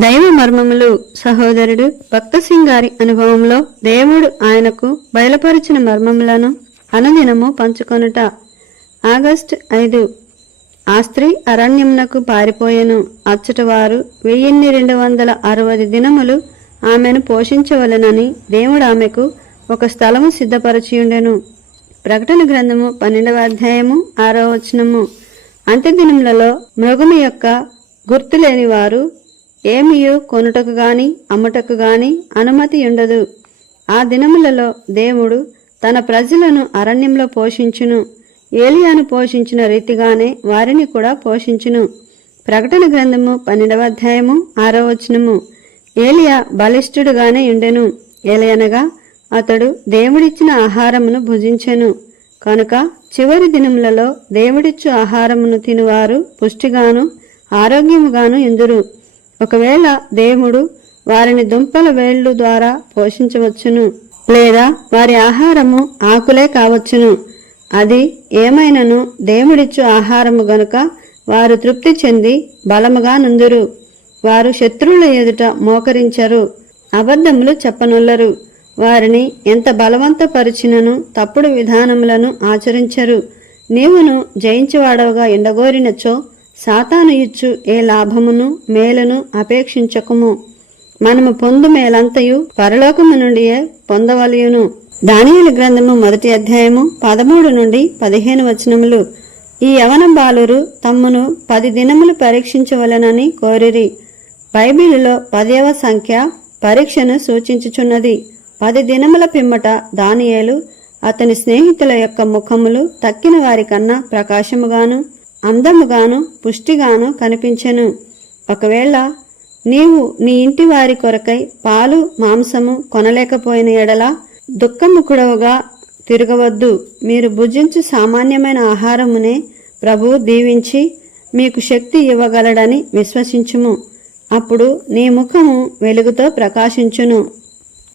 దైవ మర్మములు సహోదరుడు భక్త సింగ్ గారి అనుభవంలో దేవుడు ఆయనకు బయలుపరిచిన మర్మములను అనుదినము పంచుకొనుట. ఆగస్టు 5. ఆ స్త్రీ అరణ్యమునకు పారిపోయెను. అచ్చట వారు 1260 దినములు ఆమెను పోషించవలెనని దేవుడు ఆమెకు ఒక స్థలము సిద్ధపరచియుండెను. ప్రకటన గ్రంథము 12వ అధ్యాయము 6వ వచనము. అంత్యదినములలో మృగము యొక్క గుర్తు లేని వారు ఏమియు కొనుటకు గాని అమ్ముటకు గాని అనుమతి ఉండదు. ఆ దినములలో దేవుడు తన ప్రజలను అరణ్యంలో పోషించును. ఏలియాను పోషించిన రీతిగానే వారిని కూడా పోషించును. ప్రకటన గ్రంథము 12వ అధ్యాయము 6వ వచనము. ఏలియా బలిష్ఠుడుగానే ఉండెను. ఏలయనగా అతడు దేవుడిచ్చిన ఆహారమును భుజించెను. కనుక చివరి దినములలో దేవుడిచ్చు ఆహారమును తినువారు పుష్టిగాను ఆరోగ్యముగాను ఇందురు. ఒకవేళ దేవుడు వారిని దుంపల వేళ్లు ద్వారా పోషించవచ్చును, లేదా వారి ఆహారము ఆకులే కావచ్చును. అది ఏమైనను దేవుడిచ్చు ఆహారము గనుక వారు తృప్తి చెంది బలముగా నుందురు. వారు శత్రువుల ఎదుట మోకరించరు, అబద్ధములు చెప్పనుల్లరు. వారిని ఎంత బలవంతపరిచినను తప్పుడు విధానములను ఆచరించరు. నీవును జయించువాడవుగా ఎండగోరినచో సాతాను ఇచ్చు ఏ లాభమును మేలును అపేక్షించకుము. మనము పొందు మేలంతయు పరలోకము నుండియే పొందవలయును. దానియేలు గ్రంథము 1వ అధ్యాయము 13 నుండి 15 వచనములు. ఈ యవన బాలురు తమ్మును 10 దినములు పరీక్షించవలెనని కోరిరి. బైబిలులో 10వ సంఖ్య పరీక్షను సూచించుచున్నది. 10 దినముల పిమ్మట దానియేలు అతని స్నేహితుల యొక్క ముఖములు తక్కిన వారి కన్నా ప్రకాశముగాను అందముగాను పుష్టిగాను కనిపించెను. ఒకవేళ నీవు నీ ఇంటి వారి కొరకై పాలు మాంసము కొనలేకపోయిన ఎడల దుఃఖముఖుడవుగా తిరగవద్దు. మీరు భుజించు సామాన్యమైన ఆహారమునే ప్రభువు దీవించి మీకు శక్తి ఇవ్వగలడని విశ్వసించుము. అప్పుడు నీ ముఖము వెలుగుతో ప్రకాశించును.